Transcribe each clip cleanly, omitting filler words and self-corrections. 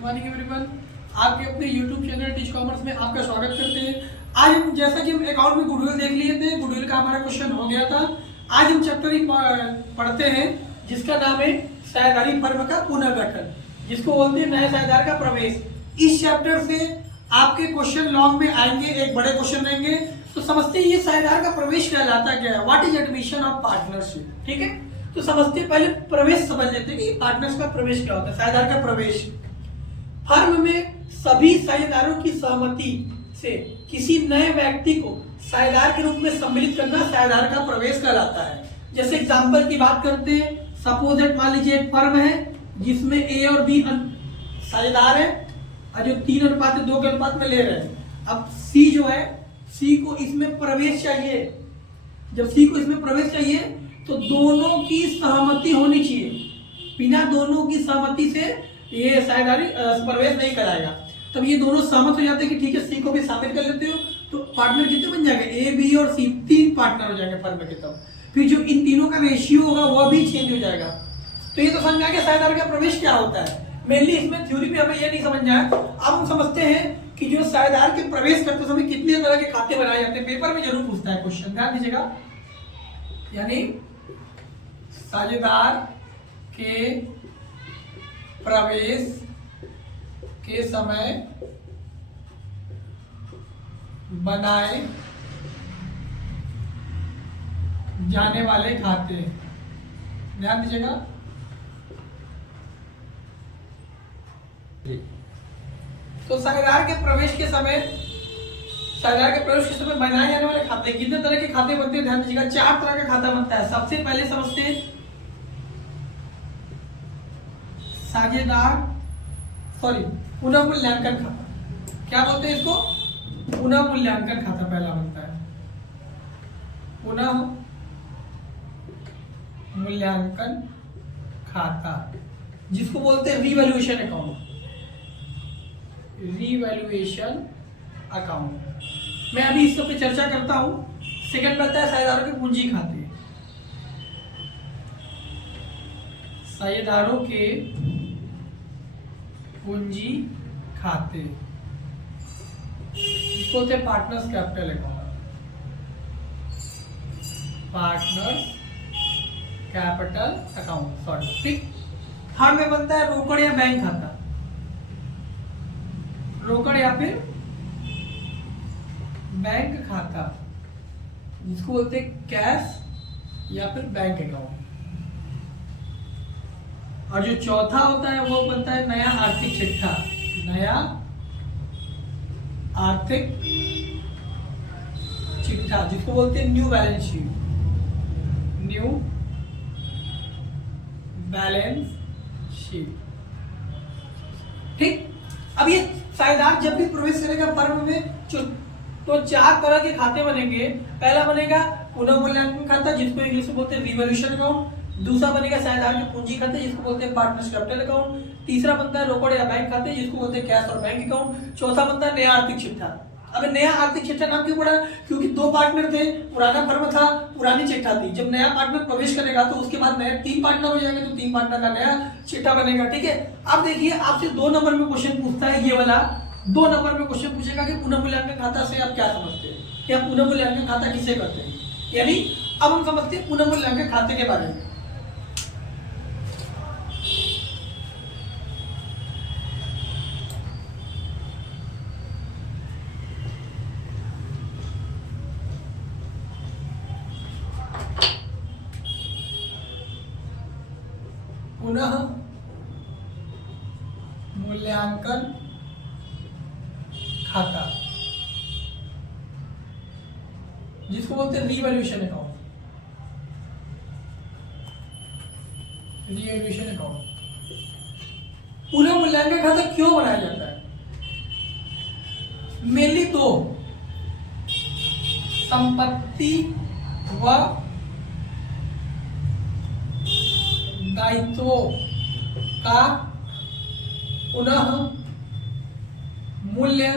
Good morning everyone. आपके अपने YouTube channel teach commerce में आपका स्वागत करते हैं। आज हम जैसा कि हम अकाउंट में गुडविल देख लिए थे, गुडविल का हमारा क्वेश्चन हो गया था। आज हम चैप्टर ही पढ़ते हैं जिसका नाम है साझेदारी फर्म का पुनर्गठन, जिसको बोलते हैं नए साझेदार का प्रवेश। इस चैप्टर से आपके क्वेश्चन लॉन्ग में आएंगे, एक बड़े क्वेश्चन रहेंगे। तो समझते हैं ये साझेदार का प्रवेश कहलाता क्या है, what is admission of partnership. ठीक है, तो समझते पहले प्रवेश समझ लेते हैं कि पार्टनर्स का प्रवेश क्या होता है। साझेदार का प्रवेश फर्म में सभी साझेदारों की सहमति से किसी नए व्यक्ति को साझेदार के रूप में सम्मिलित करना साझेदार का प्रवेश कहलाता है। जैसे एग्जांपल की बात करते हैं, सपोज दैट मान लीजिए एक फर्म है जिसमें ए और बी साझेदार है और जो 3:2 के अनुपात में ले रहे हैं। अब सी जो है, सी को इसमें प्रवेश चाहिए। जब सी को इसमें प्रवेश चाहिए तो दोनों की सहमति होनी चाहिए। बिना दोनों की सहमति से ये साझेदारी प्रवेश नहीं कराएगा। तब ये दोनों सहमत हो जाते हैं कि ठीक है सी को भी शामिल कर लेते हो, तो पार्टनर कितने बन जाएंगे, ए बी और सी, 3 पार्टनर हो जाएंगे फर्म के। तब फिर जो इन तीनों का रेशियो होगा वह भी चेंज हो जाएगा। तो ये तो समझ में साझेदार का प्रवेश क्या होता है। मेनली इसमें थ्योरी में हमें ये नहीं समझना है। अब हम समझते हैं कि जो साझेदार के प्रवेश करते समय कितने तरह के खाते बनाए जाते हैं। पेपर में जरूर पूछता है क्वेश्चन, ध्यान दीजिएगा। यानी साझेदार के प्रवेश के समय बनाए जाने वाले खाते, ध्यान दीजिएगा। तो साझेदार के प्रवेश के समय, साझेदार के प्रवेश के समय बनाए जाने वाले खाते, कितने तरह के खाते बनते हैं ध्यान दीजिएगा। 4 तरह का खाता बनता है। सबसे पहले समझते हैं साझेदार पुनः मूल्यांकन खाता। क्या बोलते हैं इसको, पुनः मूल्यांकन खाता पहला बनता है। पुनः मूल्यांकन खाता जिसको बोलते हैं रीवैल्यूएशन अकाउंट। रीवैल्यूएशन अकाउंट मैं अभी इस पे चर्चा करता हूं। सेकंड बनता है साझेदारों के पूंजी खाते। साझेदारों के पूंजी खाते इसको बोलते हैं partners capital account. Partners capital account, sorry, ठीक। थर्ड में बनता है रोकड़ या बैंक खाता। रोकड़ या फिर बैंक खाता जिसको बोलते हैं कैश या फिर बैंक अकाउंट। और जो चौथा होता है वो बनता है नया आर्थिक चिट्ठा। नया आर्थिक चिट्ठा जिसको बोलते हैं new balance sheet. New balance sheet, ठीक। अब ये साझेदार जब भी प्रवेश करेगा फर्म में तो 4 तरह के खाते बनेंगे। पहला बनेगा पुनः मूल्यांकन खाता जिसको इंग्लिश में बोलते हैं रिवैल्यूएशन अकाउंट। दूसरा बनेगा साझेदार के पूंजी खाते जिसको बोलते हैं पार्टनर्स कैपिटल अकाउंट। तीसरा बनता है रोकड़ या बैंक खाते जिसको बोलते हैं कैश और बैंक अकाउंट। चौथा बनता है नया आर्थिक चिट्ठा। अब नया आर्थिक चिट्ठा नाम क्यों पड़ा, क्योंकि 2 पार्टनर थे, पुराना फर्म था, पुरानी चिट्ठा थी। जब नया पार्टनर प्रवेश करेगा तो उसके बाद नया 3 पार्टनर हो जाएंगे, तो 3 पार्टनर का नया चिट्ठा बनेगा, ठीक है। अब देखिए आपसे 2 नंबर में क्वेश्चन पूछता है, ये वाला 2 नंबर में क्वेश्चन पूछेगा कि पुनः मूल्यांकन खाता से आप क्या समझते हैं, या पुनः मूल्यांकन खाता किसे कहते हैं। यानी अब हम समझते हैं पुनः मूल्यांकन खाते के बारे में। पुनः मूल्यांकन खाता जिसको बोलते हैं रीवैल्यूएशन अकाउंट। रीवैल्यूएशन अकाउंट पुनः मूल्यांकन खाता क्यों बनाया जाता है, मेनली 2, संपत्ति व दायित्वों का पुनः मूल्य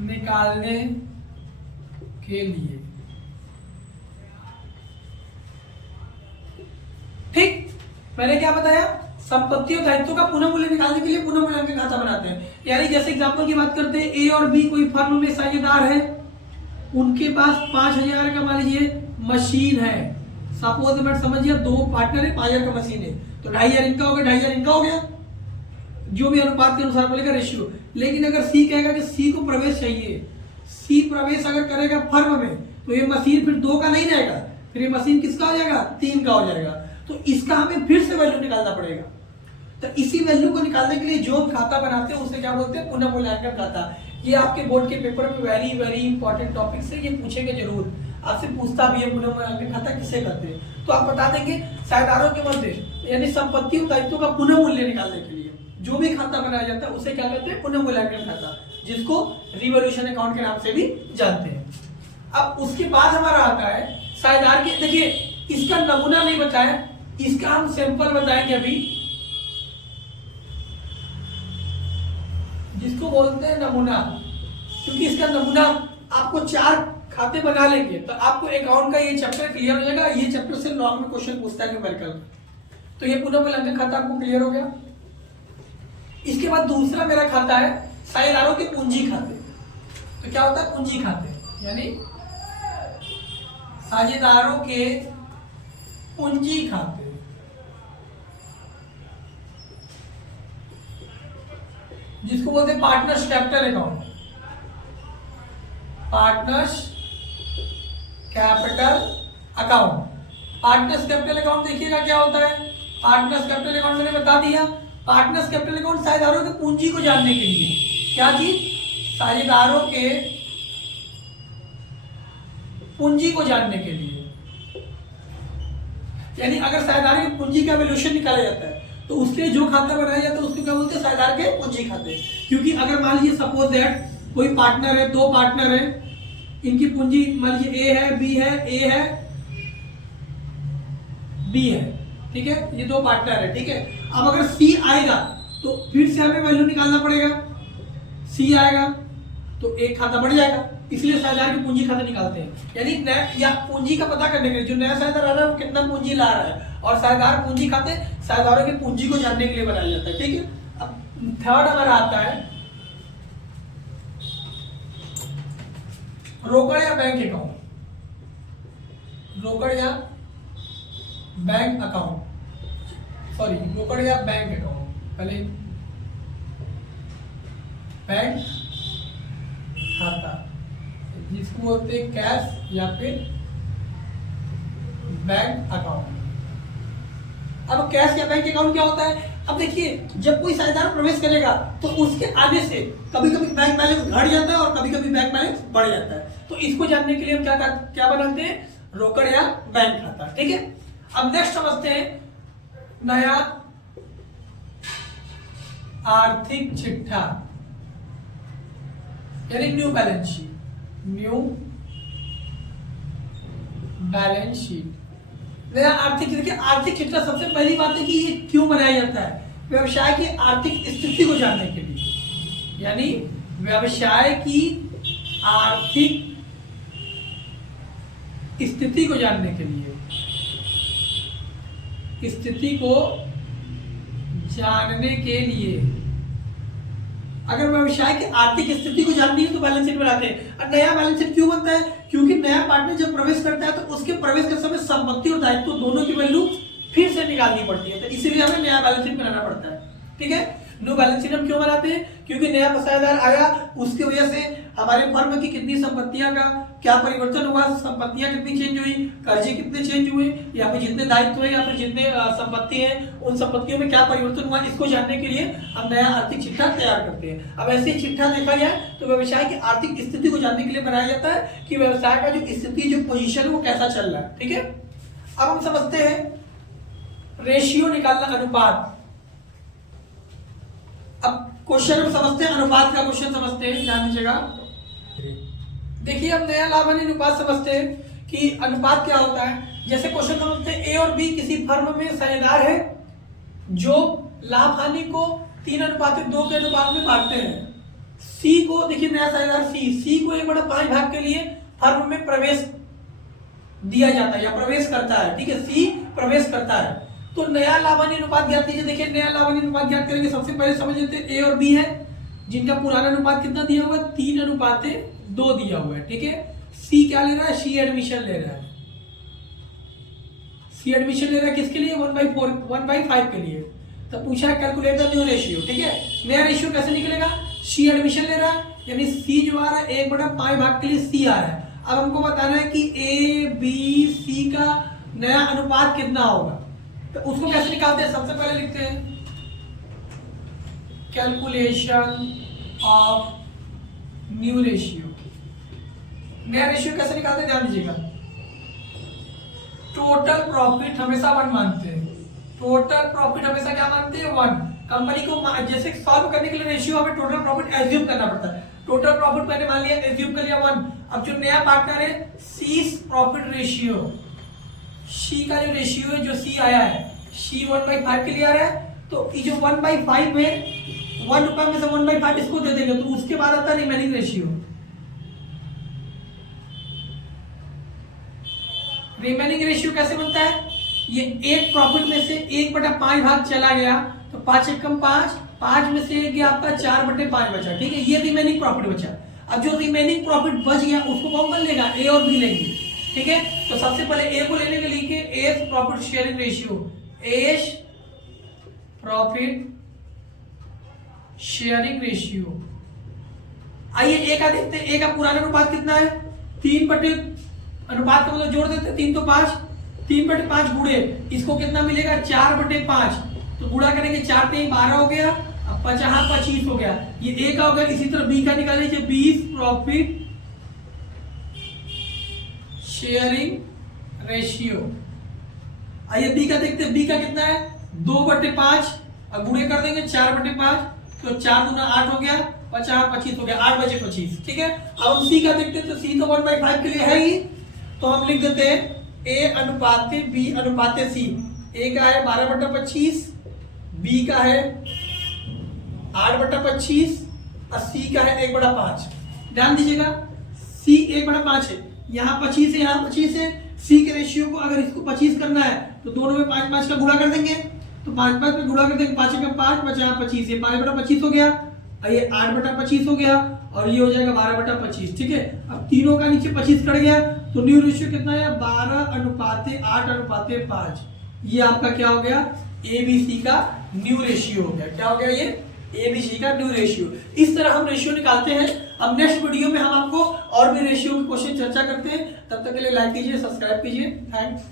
निकालने के लिए, ठीक। मैंने क्या बताया, संपत्ति और दायित्व का पुनः मूल्य निकालने के लिए पुनः मूल्यांकन खाता बनाते हैं। यानी जैसे एग्जांपल की बात करते हैं, ए और बी कोई फर्म में साझेदार है, उनके पास 5,000 का मान लीजिए मशीन है। सपोज मत समझिए दो पार्टनर है, 5,000 का मशीन है, तो 2,500 इनका हो गया, 2,500 इनका हो गया, जो भी अनुपात के अनुसार बोलेगा रेशियो। लेकिन अगर सी कहेगा कि सी को प्रवेश चाहिए, सी प्रवेश अगर करेगा फर्म में, तो ये मशीन फिर 2 का नहीं रहेगा, फिर ये मशीन किसका हो जाएगा, 3 का हो जाएगा। तो इसका हमें फिर से वैल्यू निकालना पड़ेगा। तो इसी वैल्यू को निकालने के लिए जो हम खाता बनाते हैं उसे क्या बोलते हैं, पुनः मूल्यांकन खाता। ये आपके बोर्ड के पेपर में वेरी वेरी इंपॉर्टेंट टॉपिक से ये पूछेंगे जरूर, आपसे पूछता भी है पुनः मूल्यांकन खाता किसे करते हैं। तो आप बता देंगे साझेदारों के मध्य यानी संपत्ति और दायित्व का पुनः मूल्य निकालने के लिए जो भी खाता बनाया जाता है उसे क्या कहते हैं, पुनः मूल्यांकन खाता, जिसको रिवॉल्यूशन अकाउंट के नाम से भी जानते हैं। अब उसके बाद हमारा आता है साझेदार के, देखिए इसका नमूना नहीं बताया, इसका हम सैंपल बताएंगे अभी, जिसको बोलते हैं नमूना। क्योंकि इसका नमूना आपको 4 खाते बना लेंगे तो आपको अकाउंट का ये चैप्टर क्लियर हो जाएगा। ये चैप्टर से लॉ में क्वेश्चन पूछता है न्यूमेरिकल। तो ये पुनः मूल्यांकन खाता आपको क्लियर हो गया। इसके बाद दूसरा मेरा खाता है साझेदारों के पूंजी खाते। तो क्या होता है पूंजी खाते, यानी साझेदारों के पूंजी खाते, जिसको बोलते हैं partners capital account. Partners capital account, partners capital account देखिएगा क्या होता है। पार्टनर्स कैपिटल अकाउंट मैंने बता दिया। पार्टनर्स कैपिटल अकाउंट साझेदारों के पूंजी को जानने के लिए, क्या चीज, साझेदारों के पूंजी को जानने के लिए। यानी अगर साझेदारों की पूंजी का वैल्यूएशन निकाला जाता है तो उसके जो खाता बनाया जाता है उसको क्या बोलते हैं, साझेदार के पूंजी खाते। क्योंकि अगर मान लीजिए सपोज दैट कोई पार्टनर है, 2 पार्टनर है, इनकी पूंजी मान लीजिए ए है, बी है, ए है, बी है, ठीक है, ये 2 पार्टनर है, ठीक है। अब अगर सी आएगा तो फिर से हमें वैल्यू निकालना पड़ेगा। सी आएगा तो एक खाता बढ़ जाएगा, इसलिए साझेदार की पूंजी खाते निकालते हैं। यानी या पूंजी का पता करने के लिए जो नया साझेदार आ रहा है वो कितना पूंजी ला रहा है, और साझेदार पूंजी खाते साझेदारों की पूंजी को जानने के लिए बनाया जाता है, ठीक है। अब थर्ड हमारा आता है रोकड़ या बैंक अकाउंट। रोकड़ या बैंक अकाउंट, सॉरी रोकड़ या बैंक अकाउंट, पहले बैंक खाता, जिसको बोलते हैं कैश या फिर बैंक अकाउंट। अब कैश या बैंक अकाउंट क्या होता है, अब देखिए जब कोई साझेदार प्रवेश करेगा तो उसके आने से कभी कभी बैंक बैलेंस घट जाता है और कभी कभी बैंक बैलेंस बढ़ जाता है। तो इसको जानने के लिए हम क्या बनाते हैं, रोकड़ या बैंक खाता, ठीक है। अब नेक्स्ट समझते हैं नया आर्थिक चिट्ठा, यानी new balance sheet. New balance sheet, नया आर्थिक, देखिए आर्थिक चिट्ठा सबसे पहली बात है कि ये क्यों बनाया जाता है, व्यवसाय की आर्थिक स्थिति को जानने के लिए। यानी व्यवसाय की आर्थिक स्थिति को जानने के लिए, स्थिति को जानने के लिए अगर व्यवसाय की आर्थिक स्थिति को जाननी है तो बैलेंस शीट बनाते हैं। और नया बैलेंस शीट क्यों बनता है, क्योंकि नया पार्टनर जब प्रवेश करता है तो उसके प्रवेश के समय संपत्ति और दायित्व दोनों की वैल्यू फिर से निकालनी पड़ती है, तो इसीलिए हमें नया बैलेंस शीट बनाना पड़ता है, ठीक है। न्यू बैलेंस शीट हम क्यों बनाते हैं, क्योंकि नया साझेदार आया, उसकी वजह से हमारे फर्म की कितनी संपत्तियां का क्या परिवर्तन हुआ, संपत्तियां कितनी चेंज हुई, कर्जे कितने चेंज हुए, या फिर जितने दायित्व है या फिर जितने संपत्ति है उन संपत्तियों में क्या परिवर्तन हुआ, इसको जानने के लिए हम नया आर्थिक चिट्ठा तैयार करते हैं। अब ऐसे चिट्ठा देखा जाए तो व्यवसाय की आर्थिक स्थिति को जानने के लिए बनाया जाता है कि व्यवसाय का जो स्थिति, जो पोजीशन है वो कैसा चल रहा है, ठीक है। अब हम समझते हैं रेशियो निकालना, अनुपात। अब क्वेश्चन हम समझते हैं, अनुपात का क्वेश्चन समझते हैं, ध्यान दीजिएगा। देखिए हम नया लाभ हानि अनुपात समझते हैं कि अनुपात क्या होता है। जैसे क्वेश्चन समझते हैं, ए और बी किसी फर्म में साझेदार है जो लाभ हानि को 3:2 के अनुपात में बांटते हैं। सी को, देखिए नया साझेदार सी को 1/5 भाग के लिए फर्म में प्रवेश दिया जाता है या प्रवेश करता है, ठीक है। सी प्रवेश करता है, तो नया लाभानी अनुपात ज्ञात कीजिए। देखिए नया लाभानी अनुपात ज्ञात करेंगे, सबसे पहले समझ लेते हैं ए और बी है, जिनका पुराना अनुपात कितना दिया हुआ है, 3:2 दिया हुआ है। ठीक है, सी क्या ले रहा है, सी एडमिशन ले रहा है। सी एडमिशन ले रहा है किसके लिए, 1/5 के लिए। तो पूछा है कैलकुलेट द न्यू रेशियो। ठीक है, नया रेशियो कैसे निकलेगा, सी एडमिशन ले रहा है यानी सी जो आ रहा है 1/5 भाग के लिए सी आ रहा है। अब हमको बताना है कि ए बी सी का नया अनुपात कितना होगा, तो उसको कैसे निकालते हैं, सबसे पहले लिखते हैं कैलकुलेशन ऑफ न्यू रेशियो। नया रेशियो कैसे निकालते हैं ध्यान दीजिएगा, टोटल प्रॉफिट हमेशा 1 मानते हैं। टोटल प्रॉफिट हमेशा क्या मानते हैं, 1। कंपनी को जैसे सॉल्व करने के लिए रेशियो हमें टोटल प्रॉफिट एज्यूम करना पड़ता है। टोटल प्रॉफिट मैंने मान लिया, एज्यूम कर लिया 1। अब जो नया पार्टनर है सी प्रॉफिट रेशियो, सी का जो रेशियो है जो सी आया है, सी 1/5 के लिए आ रहा है। तो ये जो 1/5 है, 1 रुपए में से 1/5 इसको दे देंगे, तो उसके बाद आता है रिमेनिंग रेशियो। रिमेनिंग रेशियो कैसे बनता है, ये एक प्रॉफिट में से 1/5 भाग चला गया, तो 5 एकम 5, 5 में से गया आपका 4/5 बचा। ठीक है, ये रिमेनिंग प्रॉफिट बचा। अब जो रिमेनिंग प्रॉफिट बच गया उसको कौन कर लेगा, ए और बी लेंगे। ठीक है, तो सबसे पहले ए को लेने के लिए S profit sharing ratio, S profit sharing ratio. आइए ए का देखते हैं, ए का पुराना अनुपात कितना है, 3 अनुपात का मतलब जोड़ देते हैं, 3 तो 5, 3/5 गुणे इसको कितना मिलेगा, 4/5। तो गुणा करेंगे 4 3 12 हो गया, अब 25 हो गया। ये ए का हो गया। इसी तरह बी का निकाल लीजिए, 20 प्रॉफिट शेयरिंग रेशियो। आइए बी का देखते हैं, बी का कितना है, 2/5। अब गुणे कर देंगे 4/5, तो 4 दूना 8 हो गया, 25 हो गया, 8 बचे 25। ठीक है, अब हम सी का देखते हैं, तो सी तो 1/5 के लिए है ही, तो हम लिख देते हैं ए अनुपाते बी अनुपाते सी। ए का है 12/25, बी का है 8/25 और सी का है 1/5। ध्यान दीजिएगा, सी 1/5 है, यहाँ 25 है, यहाँ 25 है। सी के रेशियो को अगर इसको 25 करना है तो दोनों में 5 का गुणा कर देंगे, तो 5 में गुणा कर देंगे, 5 का 5 बचा 25, ये 5/25 हो गया, ये 8/25 हो गया, और ये हो जाएगा 12/25। ठीक है, अब तीनों का नीचे 25 कट गया, तो न्यू रेशियो कितना है, 12:8:5। ये आपका क्या हो गया, एबीसी का न्यू रेशियो हो गया। क्या हो गया, ये एबीसी का न्यू रेशियो। इस तरह हम रेशियो निकालते हैं। अब नेक्स्ट वीडियो में हम आपको और भी रेशियो के क्वेश्चन चर्चा करते हैं। तब तक के लिए लाइक कीजिए, सब्सक्राइब कीजिए। थैंक्स।